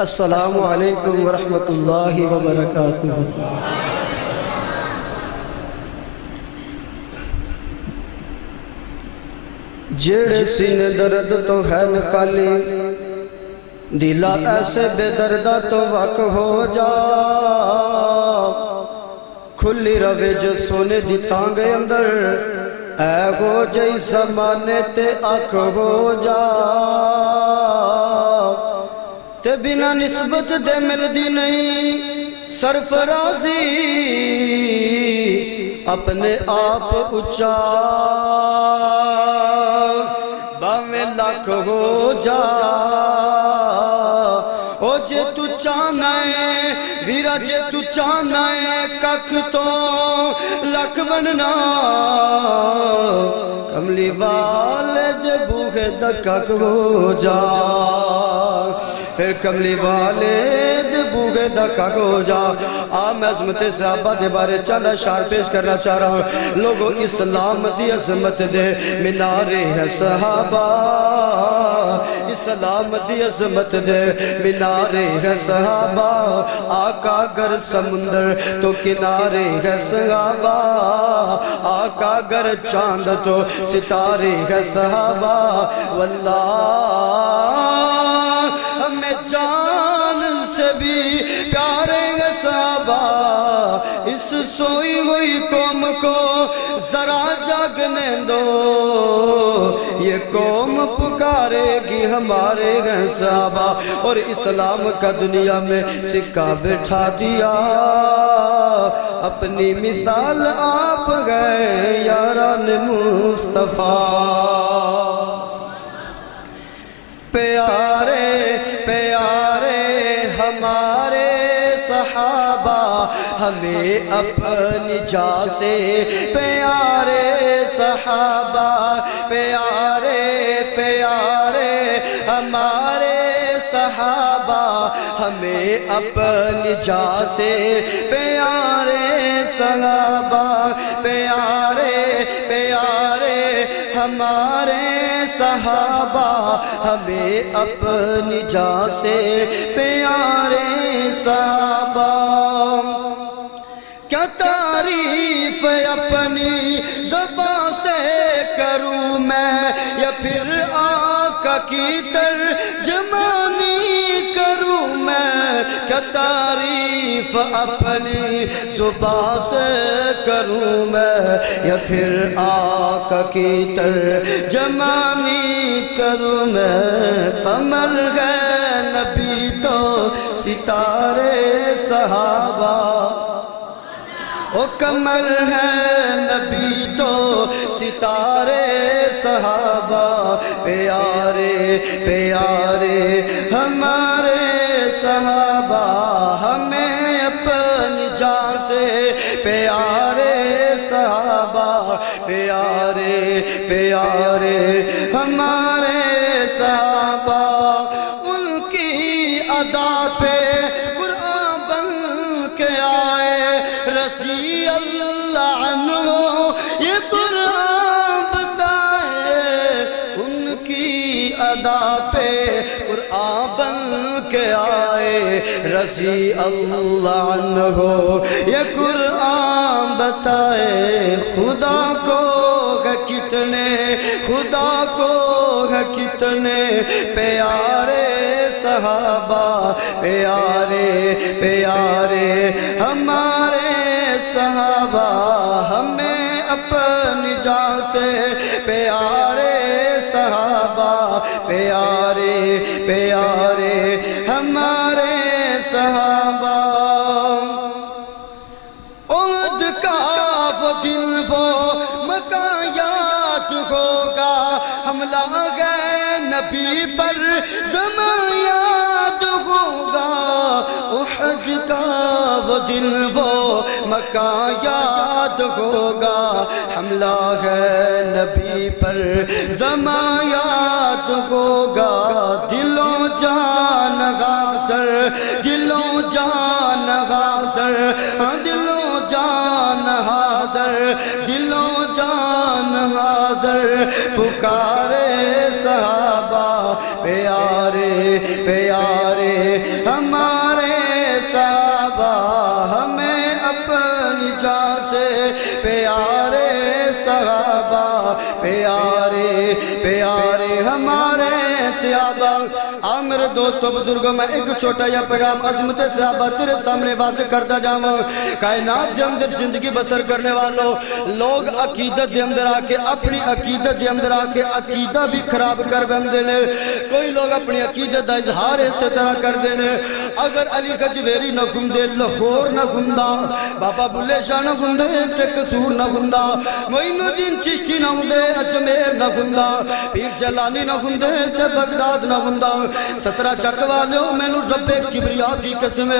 السلام علیکم ورحمۃ اللہ وبرکاتہ۔ جڑے سینے درد تو ہے نکالی، دلا ایسے بے دردہ تو وق ہو جا، کھلی روے جو سونے دی تانگے اندر، اے ہو جئی زمانے تے اکھ ہو جا، تے بنا نسبت دے ملدی نہیں سرفرازی، اپنے آپ اچھا باویں لاکھ ہو جا، او جے تو چاہنا ہے ویرا، جے تو چاہنا ہے ککھ تو لکھ بننا، کملی والے دے بوہے دا ککھ ہو جا، پھر کملی والے دے بوہے دا ککھ ہو جا۔ میں عظمت صحابہ دے بارے چند اشعار پیش کرنا چاہ رہا ہوں۔ لوگوں اسلام دی عظمت دے مینارے ہیں صحابہ، اسلام دی عظمت دے مینارے ہیں صحابہ، آقا گر سمندر تو کنارے ہیں صحابہ، آقا گر چاند تو ستارے ہیں صحابہ، واللہ ہمیں جان سے بھی پیارے ہیں صحابہ، اس سوئی ہوئی قوم کو ذرا جاگنے دو، یہ قوم پکارے گی ہمارے ہیں صحابہ، اور اسلام کا دنیا میں سکہ بٹھا دیا، اپنی مثال آپ گئے یاران مصطفیٰ، پیارے پیارے ہمارے صحابہ، ہمیں اپنی جاں سے پیارے صحابہ، پیارے پیارے ہمارے صحابہ، ہمیں اپنی جاں سے پیارے صحابہ، پیارے پیارے ہمارے صحابہ، ہمیں اپنی جاں سے پیارے صحابہ، کیا تعریف اپنی زبان سے کروں میں، یا پھر آقا کی ترجمانی کروں میں، کیا تعریف اپنی زبان سے کروں میں، یا پھر آقا کی ترجمانی کروں میں، قمر ہے نبی تو ستارے صحابہ، او قمر ہے نبی تو ستارے صحابہ، پیارے پیارے ہمارے صحابہ، ہمیں اپنی جان سے پیارے صحابہ، پیارے پیارے ہمارے صحابہ، ان کی ادا پہ قرآن بن کے آئے رضی اللہ عنہ، یہ قرآن بتائے، ان کی ادا پہ قرآن بن کے آئے رضی اللہ عنہ، یہ قرآن بتائے، خدا کو ہے کتنے، خدا کو ہے کتنے پیارے صحابہ، پیارے پیارے ہمارے صحابہ، ہمیں اپنی جان سے پیارے صحابہ، پیارے پیارے ہمارے صحابہ، عہد کا وہ دن وہ مکان یاد ہوگا، حملہ گئے نبی پر زمان یاد ہوگا، احد کا وہ دن وہ مکان یاد ہوگا، حملہ ہے نبی پر زمان یاد ہوگا، دلوں جان غاصر، دلوں جان غاصر، دلوں جان حاضر، دلوں جان حاضر، پکارے صحابہ، پیارے پیارے دوستو بزرگوں میں ایک چھوٹا یا پیغام عظمت صحابہ تیرے سامنے واضح کرتا جاؤں کائنات دے اندر زندگی بسر کرنے والوں لوگ عقیدت دے اندر آکے اپنی عقیدت دے اندر آکے عقیدہ بھی خراب کر بندے کوئی لوگ اپنی عقیدت دا اظہار اسے طرح کر دینے اگر علی گجویری نہ گندے لاہور نہ گندہ بابا بلے شاہ نہ گندے تے قصور نہ گندہ معین الدین چشتی نہ گندے اجمیر نہ گندہ پیر جلانی نہ گندے تے بغداد نہ گندہ 17 چک والے ہو میں نو رب کبریا کی قسم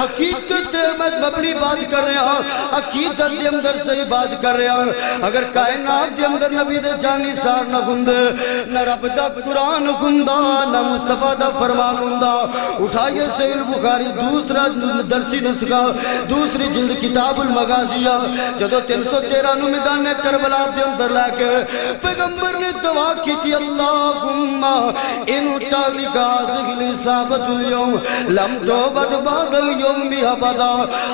حقیقت میں اپنی بات کر رہا ہوں عقیدت دے اندر صحیح بات کر رہا ہوں اگر کائنات دے اندر نبی دے جانی سار نہ گندے نہ رب دا قرآن گندہ نہ مصطفیٰ دا فرمان گندہ اٹھائیے صحیح البخاری دوسرا درسی نسخہ دوسری جلد کتاب المغازیہ جدو 313 نو میدان کربلا دے اندر لے کے پیغمبر نے دعا کی تھی اللہم انو تاغلی غازی لصابت اليوم لم توبت بعد اليوم بھی ابدا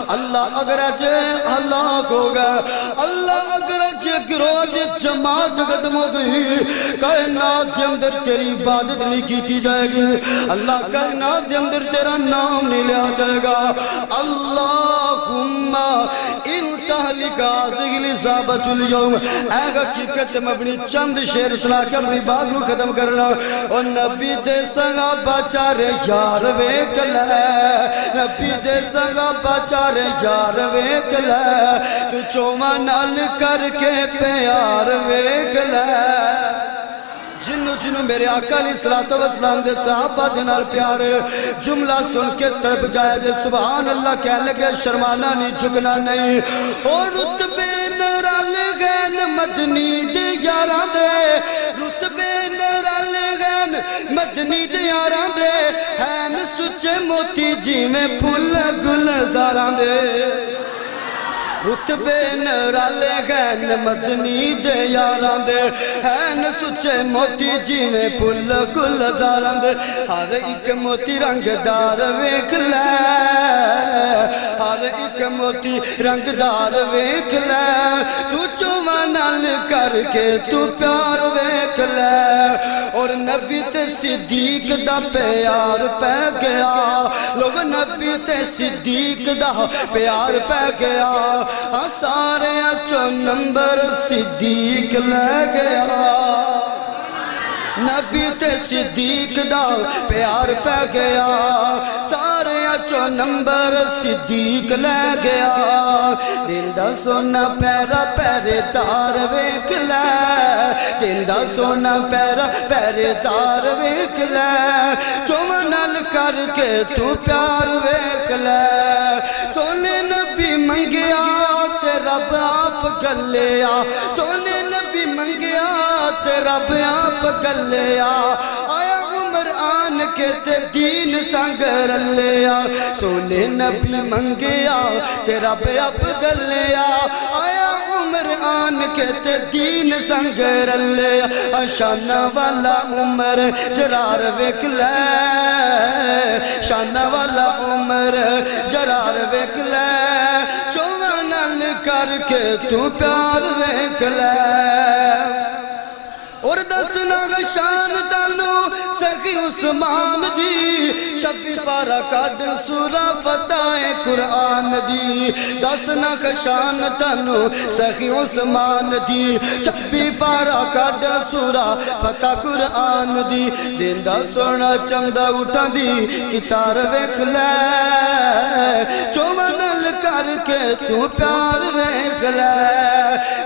اللہ اگر اجے ہلاک ہو گئے اللہ اگر اجے گروج جماعت قدم ہو گئی کائنات کے اندر تیری عبادت نہیں کیتی جائے گی اللہ کائنات کے اندر تیرا نام نہیں لیا جائے گا اللہم انت لغازی لصابت اليوم اے حقیقت میں اپنی چند شیر سنا کے اپنی بات کو ختم کرنا اور نبی دے سنگا بچارے یار ویک لے نبی دے سنگا بچارے یار ویک لے تو چوما نال کر کے پیار ویک لے جنو میرے آقا علیہ السلام دے صحابہ جنال پیار جملہ سن کے تڑپ جائے دے سبحان اللہ کہہ لگے شرمانا نہیں جھکنا نہیں اور رتبے نرال گین مدنی دے یاران دے رتبے نرال گین مدنی دے یاران دے ہیں سچے موتی جی میں پھول گل زاران دے رتبے نرالے گین مدنی دے یاران دے ہیں سچے موتی جی میں پھل گل زاران دے ہر ایک موتی رنگ دار ویک لے ہر ایک موتی رنگ دار ویک لے تو چوانال کر کے تو پیار ویک لے اور نبی تے صدیق دا پیار پہ گیا لوگ نبی تے صدیق دا پیار پہ گیا سارے اچھو نمبر صدیق لے گیا نبی تے صدیق دا پیار پہ گیا سارے اچھو نمبر صدیق لے گیا دل دا سونا پیرا پیرے دار ویک لے دل دا سونا پیرا پیرے دار ویک لے چومنال کر کے تو پیار ویک لے سونے نبی منگیا رب آپ گلیا سونے نبی منگیا تے رب آپ گلیا آیا عمر آن کے تے دین سنگ رلیا سونے نبی منگیا تے رب آپ گلیا آیا عمر آن کے تے دین سنگ رلیا شانہ والا عمر جرار ویک لے شانہ والا عمر جرار ویک لے کر کے تو پیار ویک لے اور دسنا شان تانو سخی عثمان دی شبی پارا کڈ سورہ فتح قرآن دی دسنا شان تانو سخی عثمان دی شبی پارا کڈ سورہ فتح قرآن دی دن دا سونا چمدہ اٹھا دی کتار ویک لے چومنل کر کے تو پیار ویک لے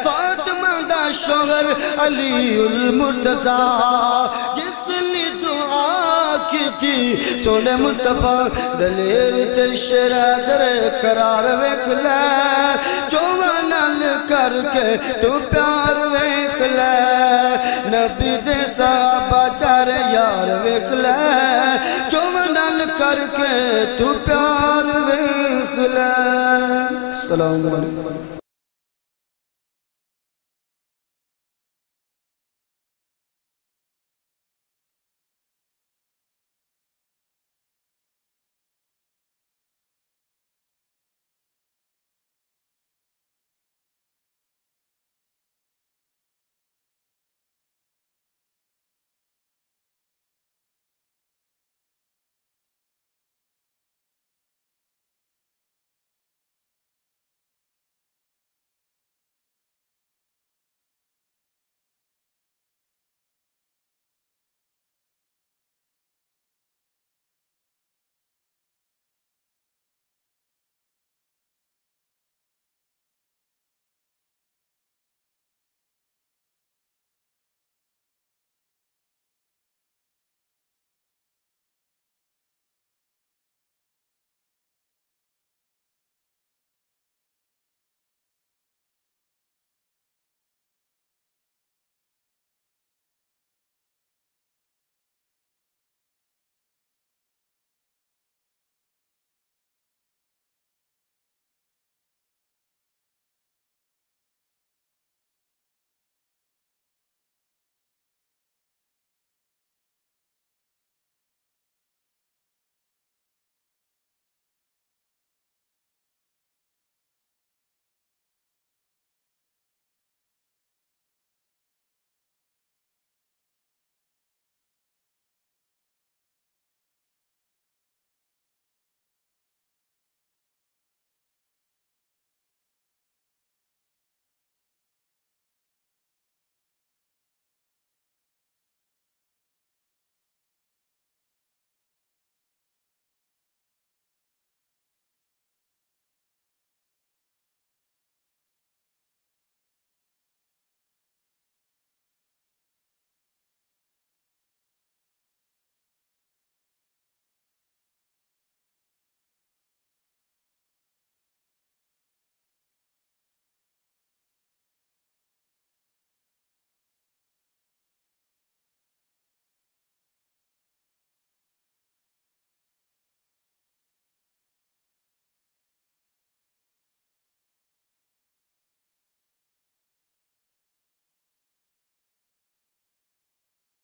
فاطمہ دا شوہر علی المرتضیٰ جس لی دعا کی تھی سونے مصطفیٰ دلیر تشر حضر قرار ویک لے چوانال کر کے تو پیار ویک لے نبی دے صحابہ چارے یار ویک لے چوانال کر کے تو پیار ویک لے السلام علیکم